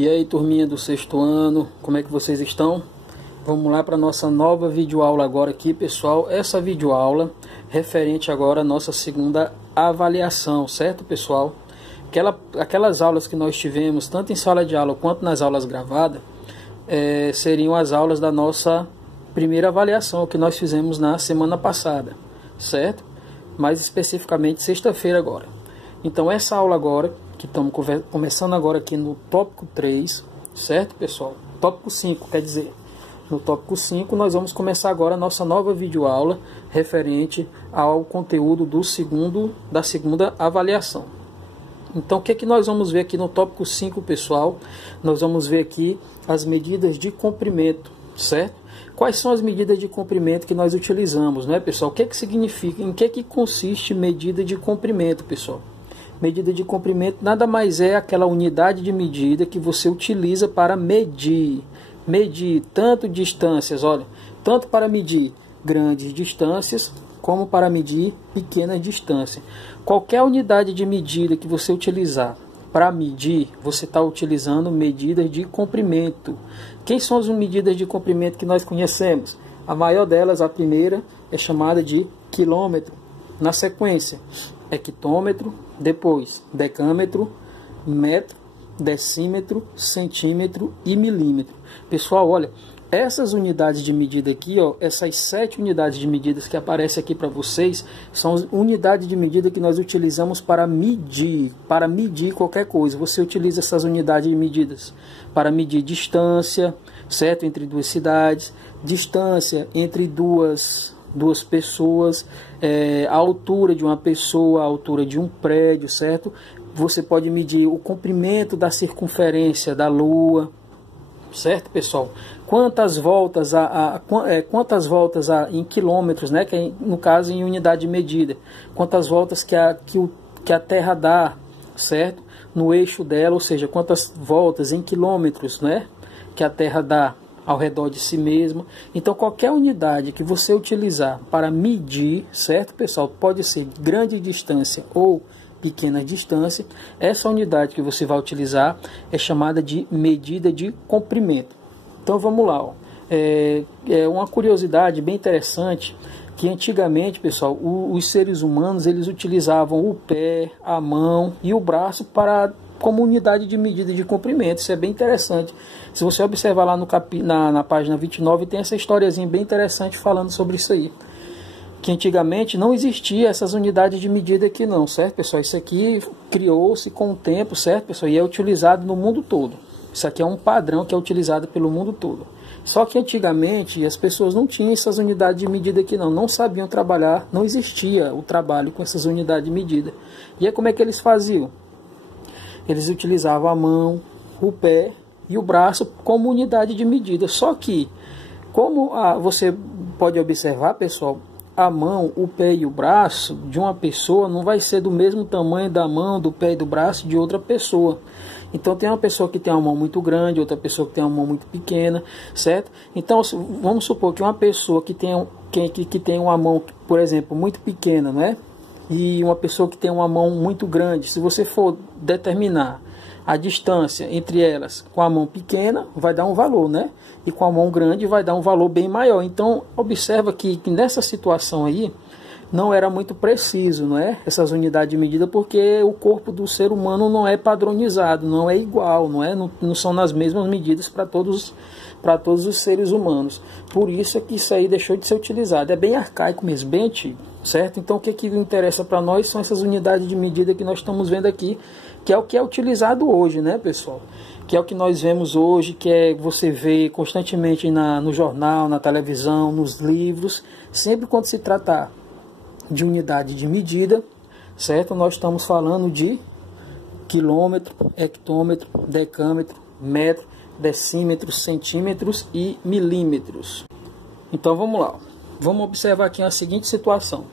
E aí, turminha do sexto ano, como é que vocês estão? Vamos lá para a nossa nova videoaula agora aqui, pessoal. Essa videoaula referente agora à nossa segunda avaliação, certo, pessoal? Aquelas aulas que nós tivemos, tanto em sala de aula quanto nas aulas gravadas, seriam as aulas da nossa primeira avaliação, que nós fizemos na semana passada, certo? Mais especificamente sexta-feira agora. Então essa aula agora, que estamos começando agora aqui no tópico 3, certo, pessoal? Tópico 5, quer dizer, no tópico 5 nós vamos começar agora a nossa nova videoaula referente ao conteúdo da segunda avaliação. Então o que é que nós vamos ver aqui no tópico 5, pessoal? Nós vamos ver aqui as medidas de comprimento, certo? Quais são as medidas de comprimento que nós utilizamos, né, pessoal? O que é que significa, em que é que consiste medida de comprimento, pessoal? Medida de comprimento nada mais é aquela unidade de medida que você utiliza para medir tanto distâncias, olha, tanto para medir grandes distâncias como para medir pequenas distâncias. Qualquer unidade de medida que você utilizar para medir, você está utilizando medidas de comprimento. Quem são as medidas de comprimento que nós conhecemos? A maior delas, a primeira, é chamada de quilômetro. Na sequência, hectômetro, depois decâmetro, metro, decímetro, centímetro e milímetro. Pessoal, olha, essas unidades de medida aqui, ó, essas 7 unidades de medidas que aparecem aqui para vocês, são unidades de medida que nós utilizamos para medir qualquer coisa. Você utiliza essas unidades de medidas para medir distância, certo? Entre duas cidades, distância entre duas pessoas, a altura de uma pessoa, a altura de um prédio, certo? Você pode medir o comprimento da circunferência da Lua, certo, pessoal? Quantas voltas em quilômetros, né? Que é, no caso, em unidade de medida. Quantas voltas que a Terra dá, certo? No eixo dela, ou seja, quantas voltas em quilômetros, né? Que a Terra dá ao redor de si mesma. Então qualquer unidade que você utilizar para medir, certo, pessoal, pode ser grande distância ou pequena distância, essa unidade que você vai utilizar é chamada de medida de comprimento. Então vamos lá, ó. É uma curiosidade bem interessante que antigamente, pessoal, os seres humanos eles utilizavam o pé, a mão e o braço como unidade de medida de comprimento. Isso é bem interessante. Se você observar lá na página 29, tem essa historiazinha bem interessante falando sobre isso aí. Que antigamente não existia essas unidades de medida aqui não, certo, pessoal? Isso aqui criou-se com o tempo, certo, pessoal? E é utilizado no mundo todo. Isso aqui é um padrão que é utilizado pelo mundo todo. Só que antigamente as pessoas não tinham essas unidades de medida aqui não sabiam trabalhar, não existia o trabalho com essas unidades de medida. E aí como é que eles faziam? Eles utilizavam a mão, o pé e o braço como unidade de medida. Só que, como você pode observar, pessoal, a mão, o pé e o braço de uma pessoa não vai ser do mesmo tamanho da mão, do pé e do braço de outra pessoa. Então tem uma pessoa que tem uma mão muito grande, outra pessoa que tem uma mão muito pequena, certo? Então vamos supor que uma pessoa que tem uma mão, por exemplo, muito pequena, né? E uma pessoa que tem uma mão muito grande, se você for determinar a distância entre elas com a mão pequena, vai dar um valor, né? E com a mão grande vai dar um valor bem maior. Então, observa que nessa situação aí, não era muito preciso, não é? Essas unidades de medida, porque o corpo do ser humano não é padronizado, não é igual, não é? Não são nas mesmas medidas para todos os seres humanos. Por isso é que isso aí deixou de ser utilizado. É bem arcaico mesmo, bem antigo, certo? Então o que interessa para nós são essas unidades de medida que nós estamos vendo aqui, que é o que é utilizado hoje, né, pessoal? Que é o que nós vemos hoje, que você vê constantemente no jornal, na televisão, nos livros. Sempre quando se tratar de unidade de medida, certo? Nós estamos falando de quilômetro, hectômetro, decâmetro, metro, decímetros, centímetros e milímetros. Então vamos lá. Vamos observar aqui a seguinte situação.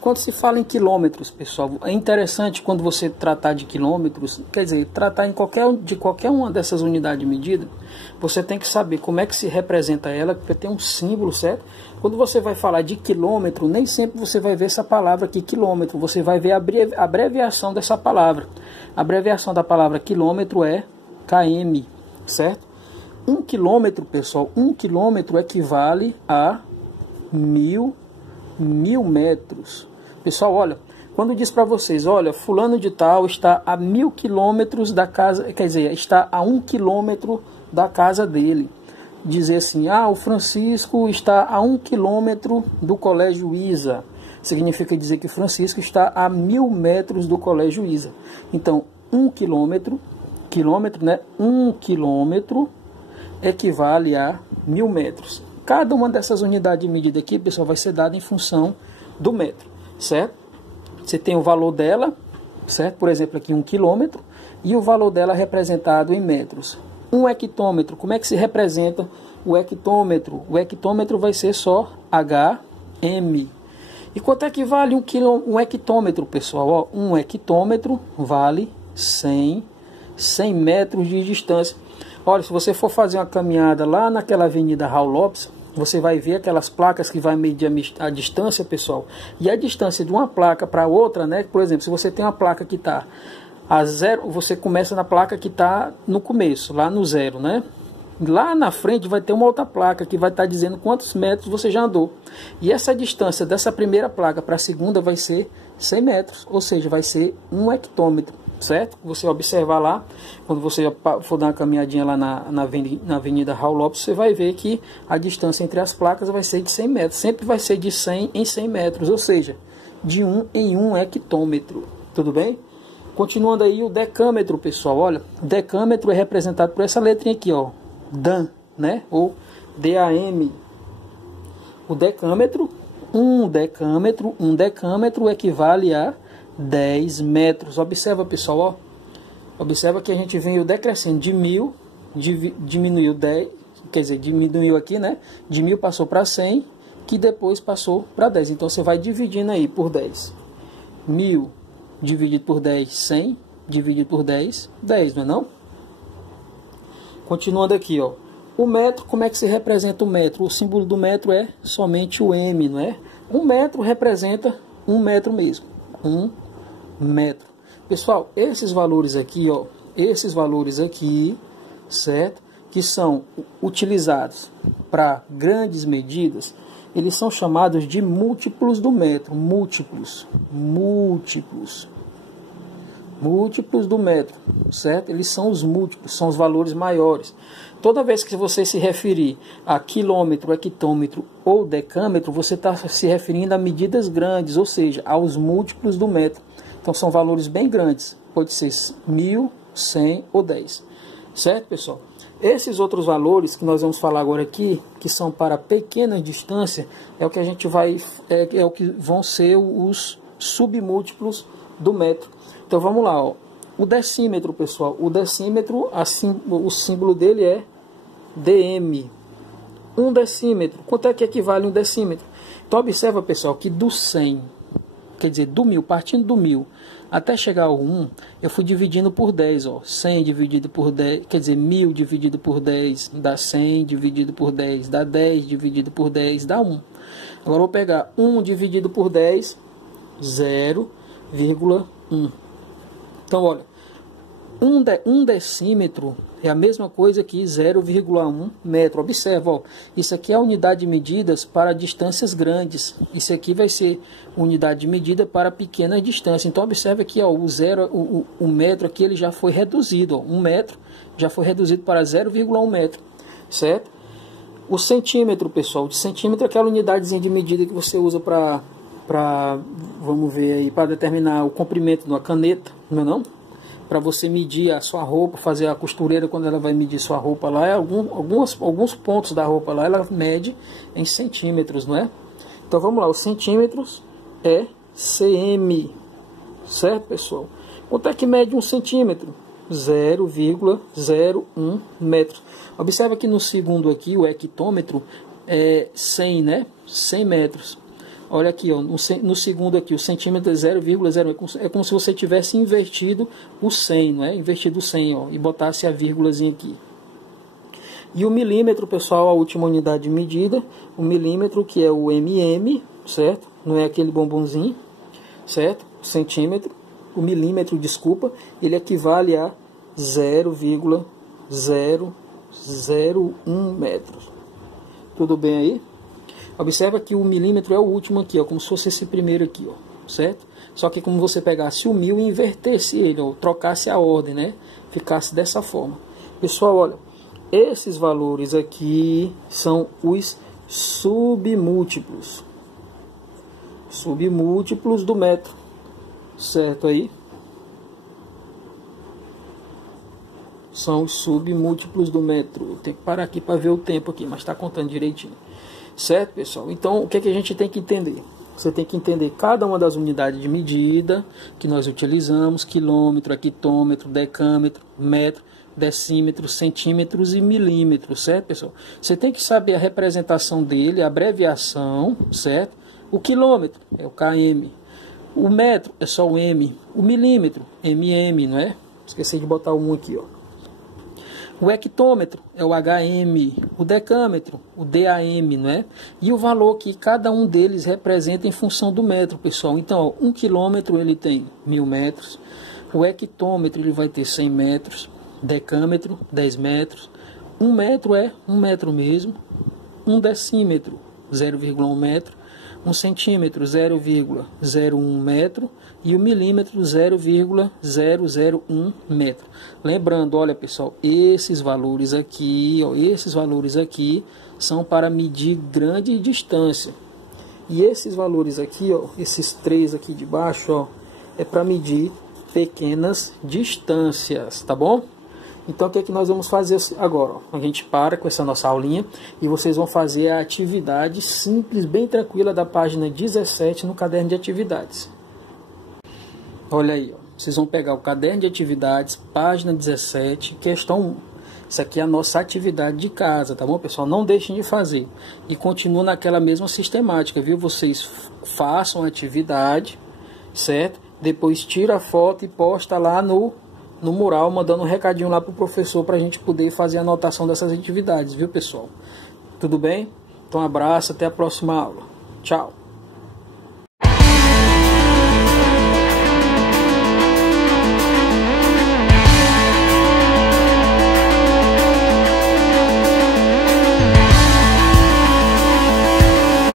Quando se fala em quilômetros, pessoal, é interessante quando você tratar de quilômetros, quer dizer, tratar de qualquer uma dessas unidades de medida, você tem que saber como é que se representa ela, porque tem um símbolo, certo? Quando você vai falar de quilômetro, nem sempre você vai ver essa palavra aqui, quilômetro, você vai ver a abreviação dessa palavra. A abreviação da palavra quilômetro é km, certo? 1 quilômetro, pessoal, 1 quilômetro equivale a 1000 metros. Pessoal, olha, quando diz para vocês, olha, fulano de tal está a 1000 quilômetros da casa, quer dizer, está a 1 quilômetro da casa dele. Dizer assim, o Francisco está a 1 quilômetro do Colégio Isa. Significa dizer que o Francisco está a 1000 metros do Colégio Isa. Então, 1 quilômetro, né? 1 quilômetro equivale a 1000 metros. Cada uma dessas unidades de medida aqui, pessoal, vai ser dada em função do metro, certo? Você tem o valor dela, certo? Por exemplo, aqui 1 quilômetro, e o valor dela representado em metros. 1 hectômetro, como é que se representa o hectômetro? O hectômetro vai ser só HM. E quanto é que vale um hectômetro, pessoal? Ó, 1 hectômetro vale 100 metros de distância. Olha, se você for fazer uma caminhada lá naquela avenida Raul Lopes, você vai ver aquelas placas que vai medir a distância, pessoal. E a distância de uma placa para outra, né? Por exemplo, se você tem uma placa que está a 0, você começa na placa que está no começo, lá no 0, né? Lá na frente vai ter uma outra placa que vai estar dizendo quantos metros você já andou. E essa distância dessa primeira placa para a segunda vai ser 100 metros, ou seja, vai ser 1 hectômetro, certo? Você observar lá, quando você for dar uma caminhadinha lá na avenida Raul Lopes, você vai ver que a distância entre as placas vai ser de 100 metros. Sempre vai ser de 100 em 100 metros, ou seja, de 1 em 1 hectômetro. Tudo bem? Continuando aí o decâmetro, pessoal. Olha, o decâmetro é representado por essa letrinha aqui, ó. DAM, né? Ou DAM. O decâmetro, um decâmetro equivale a 10 metros. Observa, pessoal, ó. Observa que a gente veio decrescendo de 1000, diminuiu 10, quer dizer, diminuiu aqui, né? De 1000 passou para 100, que depois passou para 10. Então você vai dividindo aí por 10. 1000 dividido por 10, 100, dividido por 10, 10, não é não? Continuando aqui, ó. O metro, como é que se representa o metro? O símbolo do metro é somente o M, não é? Um metro representa 1 metro mesmo. 1 metro. Pessoal, esses valores aqui, ó, certo? Que são utilizados para grandes medidas, eles são chamados de múltiplos do metro. Múltiplos do metro, certo? Eles são os múltiplos, são os valores maiores. Toda vez que você se referir a quilômetro, hectômetro ou decâmetro, você está se referindo a medidas grandes, ou seja, aos múltiplos do metro. Então são valores bem grandes, pode ser 1000, 100 ou 10, certo, pessoal? Esses outros valores que nós vamos falar agora aqui, que são para pequenas distâncias, é o que a gente é o que vão ser os submúltiplos do metro. Então vamos lá, ó. O decímetro, pessoal. O decímetro, assim, o símbolo dele é dm. 1 decímetro. Quanto é que equivale um decímetro? Então observa, pessoal, que do 100, quer dizer, do 1000, partindo do 1000 até chegar ao 1, eu fui dividindo por 10, ó. 100 dividido por 10, quer dizer, 1000 dividido por 10 dá 100 dividido por 10, dá 10 dividido por 10, dá 1. Agora eu vou pegar 1 dividido por 10, 0,1. Então, olha, um decímetro é a mesma coisa que 0,1 metro. Observa, ó, isso aqui é a unidade de medidas para distâncias grandes. Isso aqui vai ser unidade de medida para pequenas distâncias. Então, observa aqui, ó, o metro aqui ele já foi reduzido. Ó, 1 metro já foi reduzido para 0,1 metro, certo? O centímetro, pessoal, de centímetro é aquela unidadezinha de medida que você usa para vamos ver aí, para determinar o comprimento de uma caneta, não é não? Para você medir a sua roupa, fazer a costureira quando ela vai medir sua roupa lá, alguns pontos da roupa lá, ela mede em centímetros, não é? Então vamos lá, os centímetros é cm, certo, pessoal? Quanto é que mede 1 centímetro? 0,01 metros. Observa que no segundo aqui, o hectômetro é 100, né? 100 metros. Olha aqui, ó, no segundo aqui, o centímetro é 0,0. É como se você tivesse invertido o 100, não é? Invertido o 100, ó, e botasse a vírgulazinha aqui. E o milímetro, pessoal, a última unidade de medida. O milímetro, que é o mm, certo? Não é aquele bombonzinho, certo? O centímetro, o milímetro, desculpa, ele equivale a 0,1 0,001 metros. Tudo bem aí? Observa que o milímetro é o último aqui, ó, como se fosse esse primeiro aqui, ó, certo? Só que como você pegasse o 1000 e invertesse ele, ou trocasse a ordem, né? Ficasse dessa forma. Pessoal, olha, esses valores aqui são os submúltiplos. Submúltiplos do metro, certo aí? São os submúltiplos do metro. Tem que parar aqui para ver o tempo aqui, mas está contando direitinho. Certo, pessoal? Então, o que é que a gente tem que entender? Você tem que entender cada uma das unidades de medida que nós utilizamos: quilômetro, hectômetro, decâmetro, metro, decímetro, centímetros e milímetros, certo, pessoal? Você tem que saber a representação dele, a abreviação, certo? O quilômetro é o km, o metro é só o m, o milímetro, mm, não é? Esqueci de botar o 1 aqui, ó. O hectômetro é o HM, o decâmetro, o DAM, não é? E o valor que cada um deles representa em função do metro, pessoal. Então, ó, 1 quilômetro ele tem 1000 metros, o hectômetro ele vai ter 100 metros, decâmetro 10 metros, 1 metro é 1 metro mesmo, 1 decímetro 0,1 metro, 1 centímetro 0,01 metro e o milímetro 0,001 metro. Lembrando, olha pessoal, esses valores aqui, ó, esses valores aqui são para medir grande distância. E esses valores aqui, ó, esses três aqui de baixo, ó, é para medir pequenas distâncias, tá bom? Então, o que é que nós vamos fazer agora? A gente para com essa nossa aulinha e vocês vão fazer a atividade simples, bem tranquila, da página 17 no caderno de atividades. Olha aí, ó. Vocês vão pegar o caderno de atividades, página 17, questão 1. Isso aqui é a nossa atividade de casa, tá bom, pessoal? Não deixem de fazer. E continua naquela mesma sistemática, viu? Vocês façam a atividade, certo? Depois tira a foto e posta lá no mural, mandando um recadinho lá pro professor para a gente poder fazer a anotação dessas atividades, viu, pessoal? Tudo bem? Então, um abraço, até a próxima aula. Tchau!